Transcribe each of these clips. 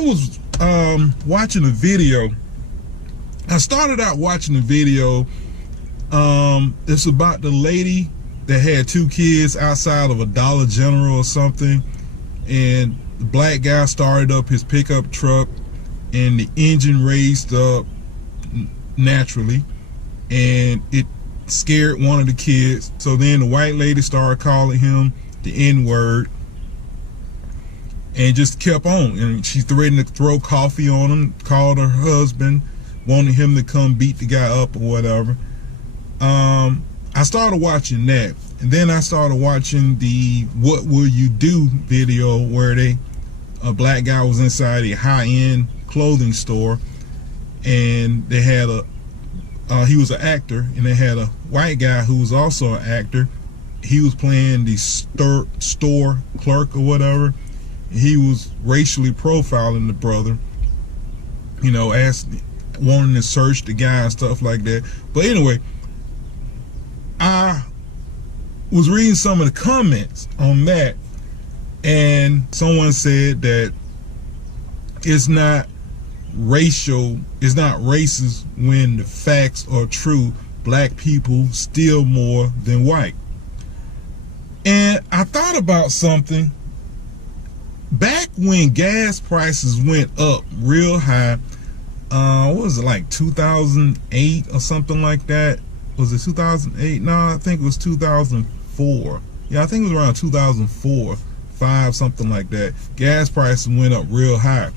was watching a video. I started out watching a video. It's about the lady that had 2 kids outside of a Dollar General or something, and the black guy started up his pickup truck and the engine raised up naturally, and it scared one of the kids. So then the white lady started calling him the N-word and just kept on, and she threatened to throw coffee on him, called her husband, wanted him to come beat the guy up or whatever. I started watching that, and then I started watching the "What Will You Do" video where a black guy was inside a high-end clothing store, and they had he was an actor, and they had a white guy who was also an actor. He was playing the store clerk or whatever. He was racially profiling the brother, you know, wanting to search the guy and stuff like that. But anyway, I was reading some of the comments on that, and someone said that it's not racist when the facts are true. Black people steal more than white. And I thought about something. Back when gas prices went up real high, what was it, like 2008 or something like that? Was it 2008? No, I think it was 2004. Yeah, I think it was around 2004, 5, something like that. Gas prices went up real high.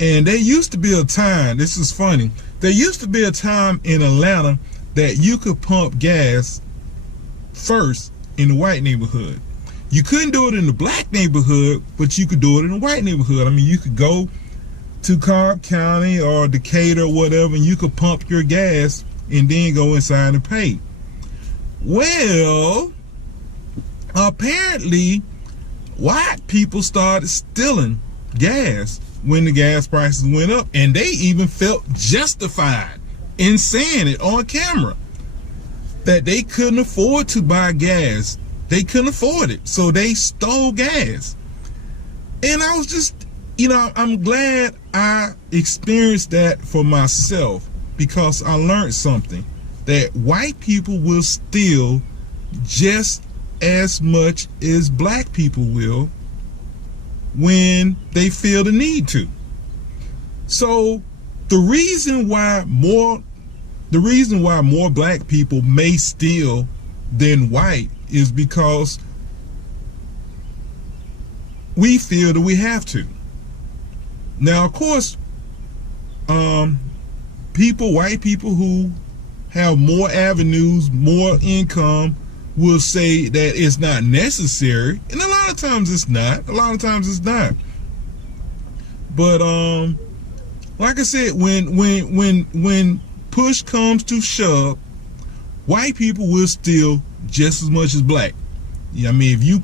And there used to be a time, this is funny, there used to be a time in Atlanta that you could pump gas first in the white neighborhood. You couldn't do it in the black neighborhood, but you could do it in the white neighborhood. I mean, you could go to Cobb County or Decatur or whatever, and you could pump your gas and then go inside and pay. Well, apparently, white people started stealing gas when the gas prices went up, and they even felt justified in saying it on camera that they couldn't afford to buy gas. They couldn't afford it, so they stole gas. And I was just, you know, I'm glad I experienced that for myself, because I learned something, that white people will steal just as much as black people will when they feel the need to. So the reason why more black people may steal than white is because we feel that we have to. Now, of course, white people who have more avenues, more income, will say that it's not necessary, and a lot of times it's not. But like I said, when push comes to shove, white people will steal just as much as black. Yeah, I mean, I'm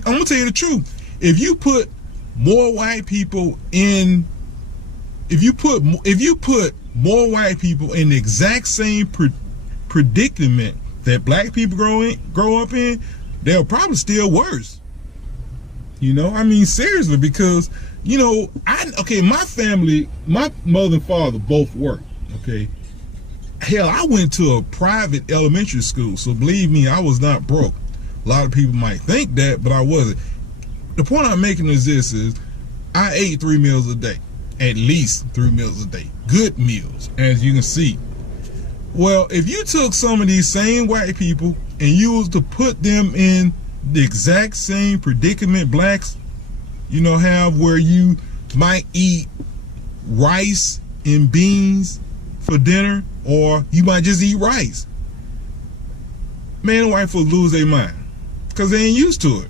gonna tell you the truth. If you put more white people in, if you put more white people in the exact same predicament that black people grow up in, they'll probably steal worse. You know, I mean, seriously, because, you know, my family, my mother and father both work. Okay. Hell, I went to a private elementary school, so believe me, I was not broke. A lot of people might think that, but I wasn't. The point I'm making is this: I ate 3 meals a day, at least 3 meals a day, good meals, as you can see. Well, if you took some of these same white people and you was to put them in the exact same predicament blacks, you know, have, where you might eat rice and beans for dinner, or you might just eat rice, man, white folks lose their mind, because they ain't used to it.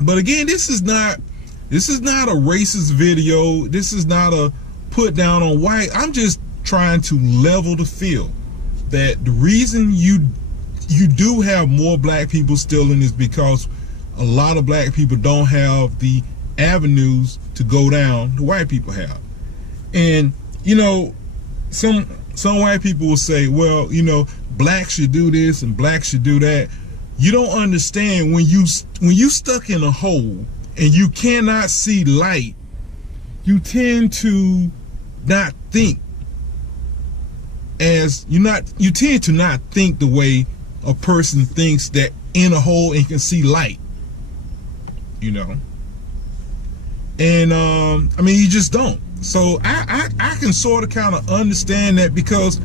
But again, this is not a racist video. This is not a put down on white. I'm just trying to level the field, that the reason you do have more black people stealing is because a lot of black people don't have the avenues to go down the white people have. And, you know, some white people will say, well, you know, blacks should do this and blacks should do that. You don't understand, when you stuck in a hole and you cannot see light, you tend to not think you tend to not think the way a person thinks that in a hole and can see light, you know. And I mean, you just don't. So I can sort of kind of understand that, because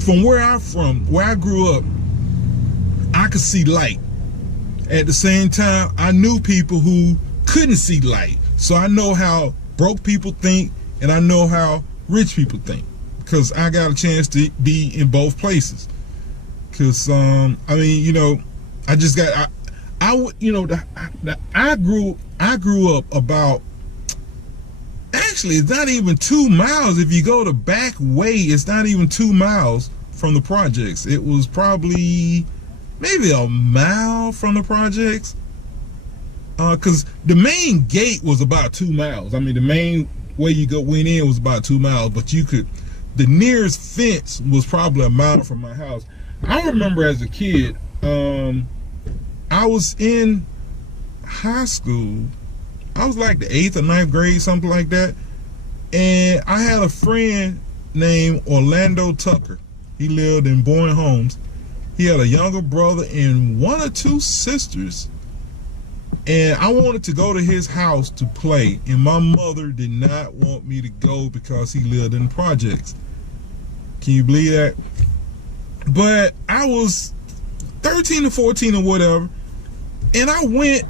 from where I grew up, I could see light. At the same time, I knew people who couldn't see light. So I know how broke people think, and I know how rich people think, because I got a chance to be in both places. Because I mean, you know, I just got I grew up about, actually it's not even 2 miles. If you go the back way, it's not even 2 miles from the projects. It was probably maybe a mile from the projects, because the main gate was about 2 miles. I mean, the main way you went in was about 2 miles, but the nearest fence was probably a mile from my house. I remember as a kid, I was in high school. I was like the 8th or 9th grade, something like that. And I had a friend named Orlando Tucker. He lived in Bowen Homes. He had a younger brother and 1 or 2 sisters. And I wanted to go to his house to play. And my mother did not want me to go because he lived in projects. Can you believe that? But I was 13 or 14 or whatever. And I went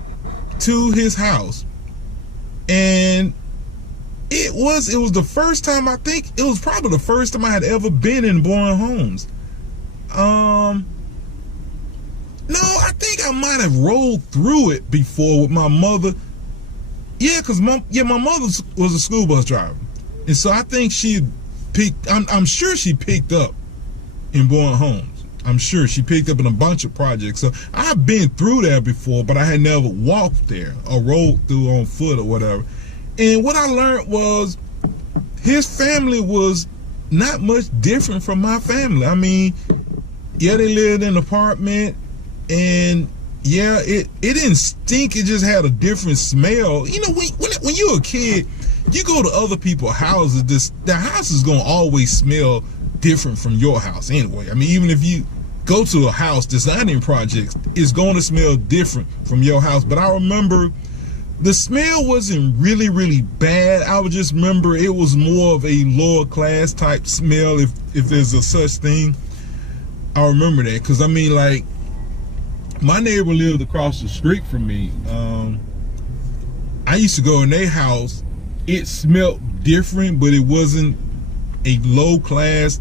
to his house. And it was the first time, I think it was probably the first time I had ever been in Bowen Homes. No, I think I might have rolled through it before with my mother. Yeah, because my mother was a school bus driver. And so I think I'm sure she picked up in Bowen Homes. I'm sure she picked up in a bunch of projects. So I've been through there before, but I had never walked there or rolled through on foot or whatever. And what I learned was his family was not much different from my family. I mean, yeah, they lived in an apartment, and yeah, it didn't stink. It just had a different smell. You know, when you're a kid, you go to other people's houses, the house is going to always smell different from your house anyway. I mean, even if you go to a house designing projects, it's going to smell different from your house. But I remember the smell wasn't really, really bad. I would just remember it was more of a lower class type smell, if there's a such thing. I remember that, because I mean, like, my neighbor lived across the street from me. I used to go in their house. It smelled different, but it wasn't a low class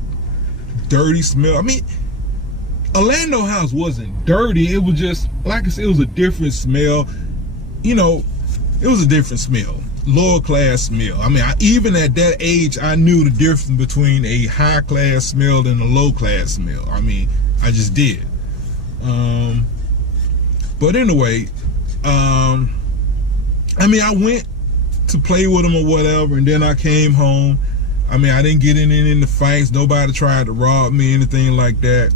dirty smell. I mean, Orlando house wasn't dirty. It was just, like I said, it was a different smell. You know, it was a different smell, lower class smell. I mean, even at that age, I knew the difference between a high class smell and a low class smell. I mean, I just did. But anyway, I mean, I went to play with him or whatever, and then I came home. I mean, I didn't get in any fights. Nobody tried to rob me, anything like that.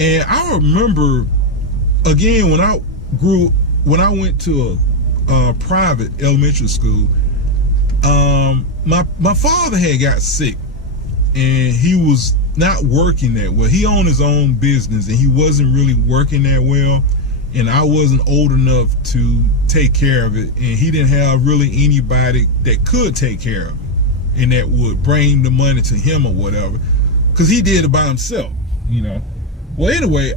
And I remember, again, when I went to a private elementary school, my father had got sick, and he was not working that well. He owned his own business, and he wasn't really working that well. And I wasn't old enough to take care of it, and he didn't have really anybody that could take care of it and that would bring the money to him or whatever, because he did it by himself, you know. Well, anyway,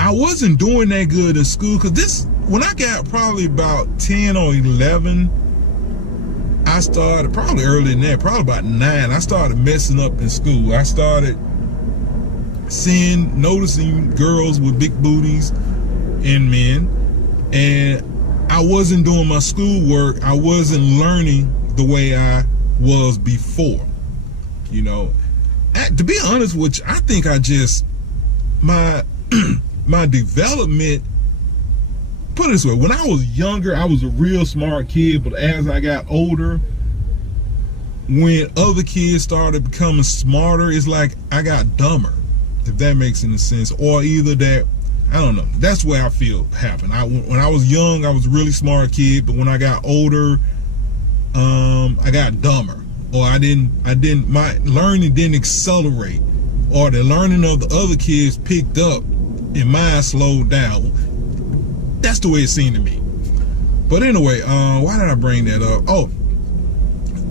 I wasn't doing that good in school, because when I got probably about 10 or 11, I started, probably earlier than that, probably about 9, I started messing up in school. I started noticing girls with big booties and men, and I wasn't doing my schoolwork. I wasn't learning the way I was before, you know. To be honest with you, I think my development, put it this way, when I was younger, I was a real smart kid, but as I got older, when other kids started becoming smarter, it's like I got dumber, if that makes any sense. Or either that I don't know. That's where I feel happened. When I was young, I was a really smart kid, but when I got older, I got dumber, or my learning didn't accelerate, or the learning of the other kids picked up and mine slowed down. That's the way it seemed to me. But anyway, why did I bring that up? Oh,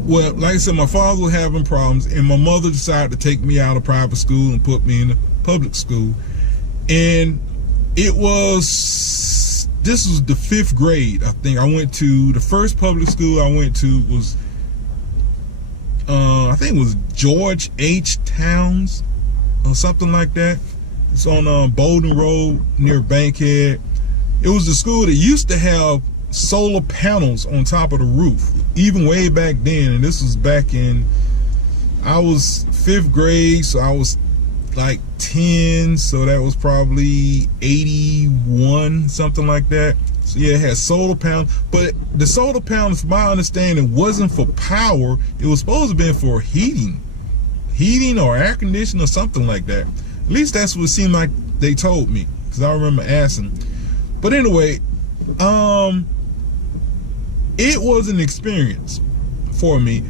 well, like I said, my father was having problems, and my mother decided to take me out of private school and put me in a public school. And this was the 5th grade, I think. I went to, the first public school I went to was, I think it was George H. Towns or something like that. It's on Bowen Road near Bankhead. It was the school that used to have solar panels on top of the roof, even way back then. And this was back in, I was 5th grade, so I was like 10, so that was probably 81, something like that. So yeah, it had solar panels, but the solar panels, from my understanding, wasn't for power. It was supposed to be for heating or air conditioning or something like that. At least that's what it seemed like they told me, because I remember asking. But anyway, it was an experience for me.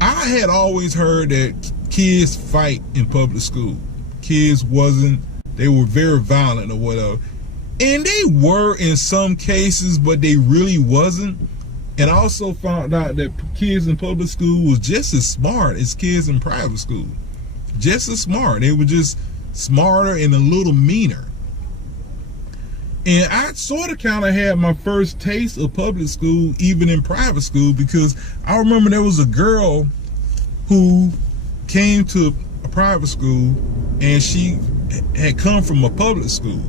I had always heard that kids fight in public school. Kids they were very violent or whatever. And they were in some cases, but they really wasn't. And I also found out that kids in public school was just as smart as kids in private school. Just as smart. They were just smarter and a little meaner. And I sort of kind of had my first taste of public school even in private school, because I remember there was a girl who came to a private school and she had come from a public school.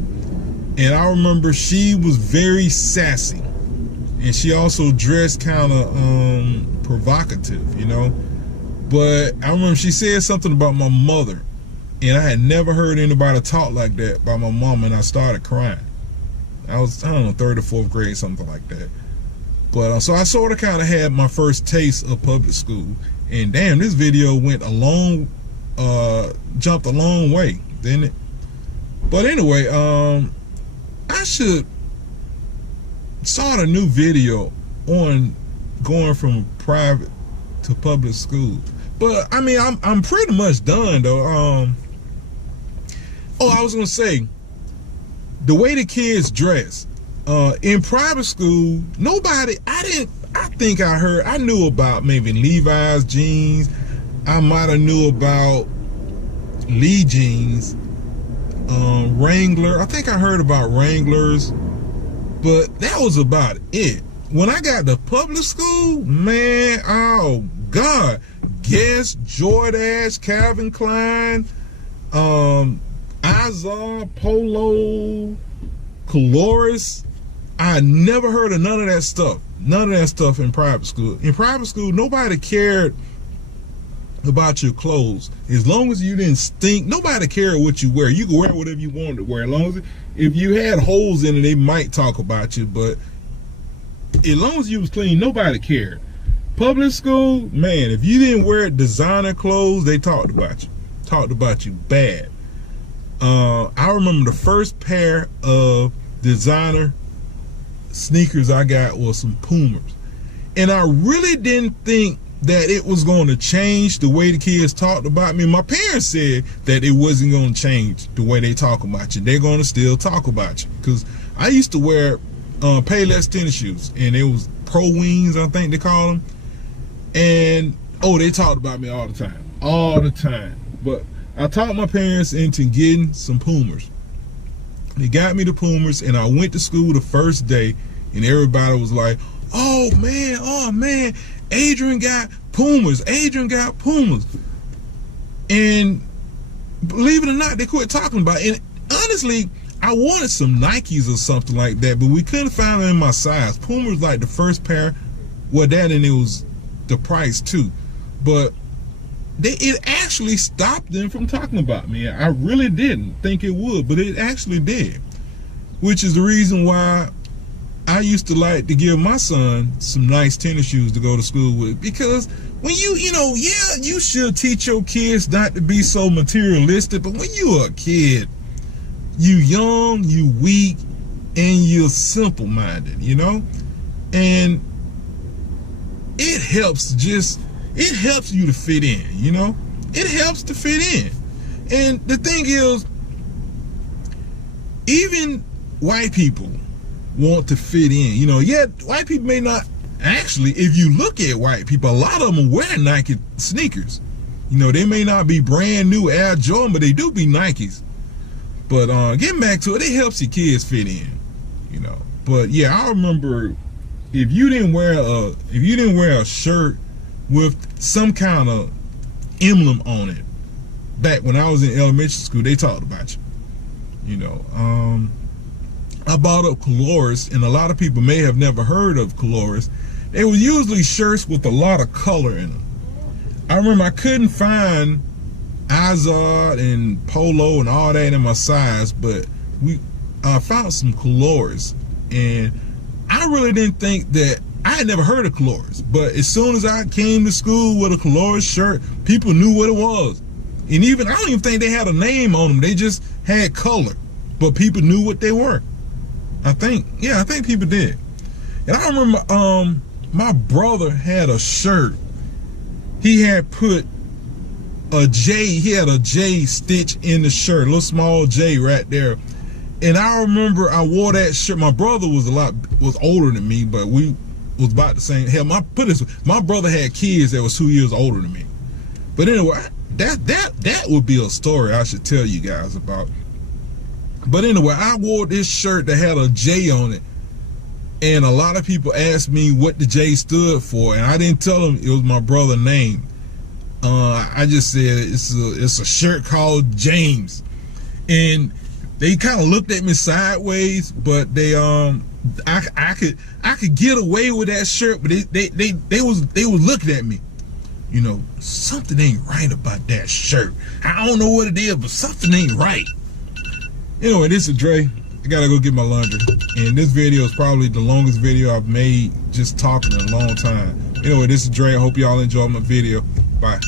And I remember she was very sassy, and she also dressed kind of provocative, you know. But I remember she said something about my mother, and I had never heard anybody talk like that by my mom, and I started crying. I was, I don't know, 3rd or 4th grade, something like that. But so I sort of kind of had my first taste of public school. And damn, this video went jumped a long way, didn't it? But anyway, I should start a new video on going from private to public school. But I mean, I'm pretty much done though. Oh, I was gonna say, the way the kids dress in private school, I knew about maybe Levi's jeans. I might have knew about Lee jeans, Wrangler. I think I heard about Wranglers, but that was about it. When I got to public school, man, oh God, Guess, Jordache, Calvin Klein, Izod, Polo, Coloris. I never heard of none of that stuff. None of that stuff in private school. In private school, nobody cared about your clothes. As long as you didn't stink, nobody cared what you wear. You could wear whatever you wanted to wear. As long as if you had holes in it, they might talk about you, but as long as you was clean, nobody cared. Public school, man, if you didn't wear designer clothes, they talked about you. Talked about you bad. I remember the first pair of designer sneakers I got was some Pumas. And I really didn't think that it was going to change the way the kids talked about me. My parents said that it wasn't going to change the way they talk about you. They're going to still talk about you. Because I used to wear Payless tennis shoes, and it was Pro Wings, I think they call them. And, oh, they talked about me all the time. All the time. But I talked my parents into getting some Pumas. They got me the Pumas, and I went to school the first day, and everybody was like, oh man, Adrian got Pumas. Adrian got Pumas. And believe it or not, they quit talking about it. And honestly, I wanted some Nikes or something like that, but we couldn't find them in my size. Pumas like the first pair. Well, that, and it was the price too. But it actually stopped them from talking about me. I really didn't think it would, but it actually did. Which is the reason why I used to like to give my son some nice tennis shoes to go to school with. Because when you should teach your kids not to be so materialistic, but when you're a kid, you young, you weak, and you're simple-minded, you know? And it helps you to fit in, you know? It helps to fit in. And the thing is, even white people want to fit in, you know? Yeah, white people may not, actually, if you look at white people, a lot of them wear Nike sneakers. You know, they may not be brand new Air Jordan, but they do be Nikes. But getting back to it, it helps your kids fit in, you know. But yeah, I remember if you didn't wear a shirt with some kind of emblem on it, back when I was in elementary school, they talked about you. You know, I bought up Coloris, and a lot of people may have never heard of Coloris. They were usually shirts with a lot of color in them. I remember I couldn't find Izod and Polo and all that in my size, but we found some Coloris, and I really didn't think that, I had never heard of Coloris, but as soon as I came to school with a Coloris shirt, people knew what it was. And even, I don't even think they had a name on them, they just had color, but people knew what they were. I think people did. And I remember my brother had a shirt. He had put a J, he had a J stitch in the shirt, a little small J right there. And I remember I wore that shirt. My brother was older than me, but we was about the same. Hell, my brother had kids that was 2 years older than me. But anyway, that would be a story I should tell you guys about. But anyway, I wore this shirt that had a J on it, and a lot of people asked me what the J stood for, and I didn't tell them it was my brother's name. I just said it's a shirt called James, and they kind of looked at me sideways, but I could get away with that shirt, but they was looking at me. You know, something ain't right about that shirt. I don't know what it is, but something ain't right. Anyway, this is Dre. I gotta go get my laundry. And this video is probably the longest video I've made just talking in a long time. Anyway, this is Dre. I hope y'all enjoyed my video. Bye.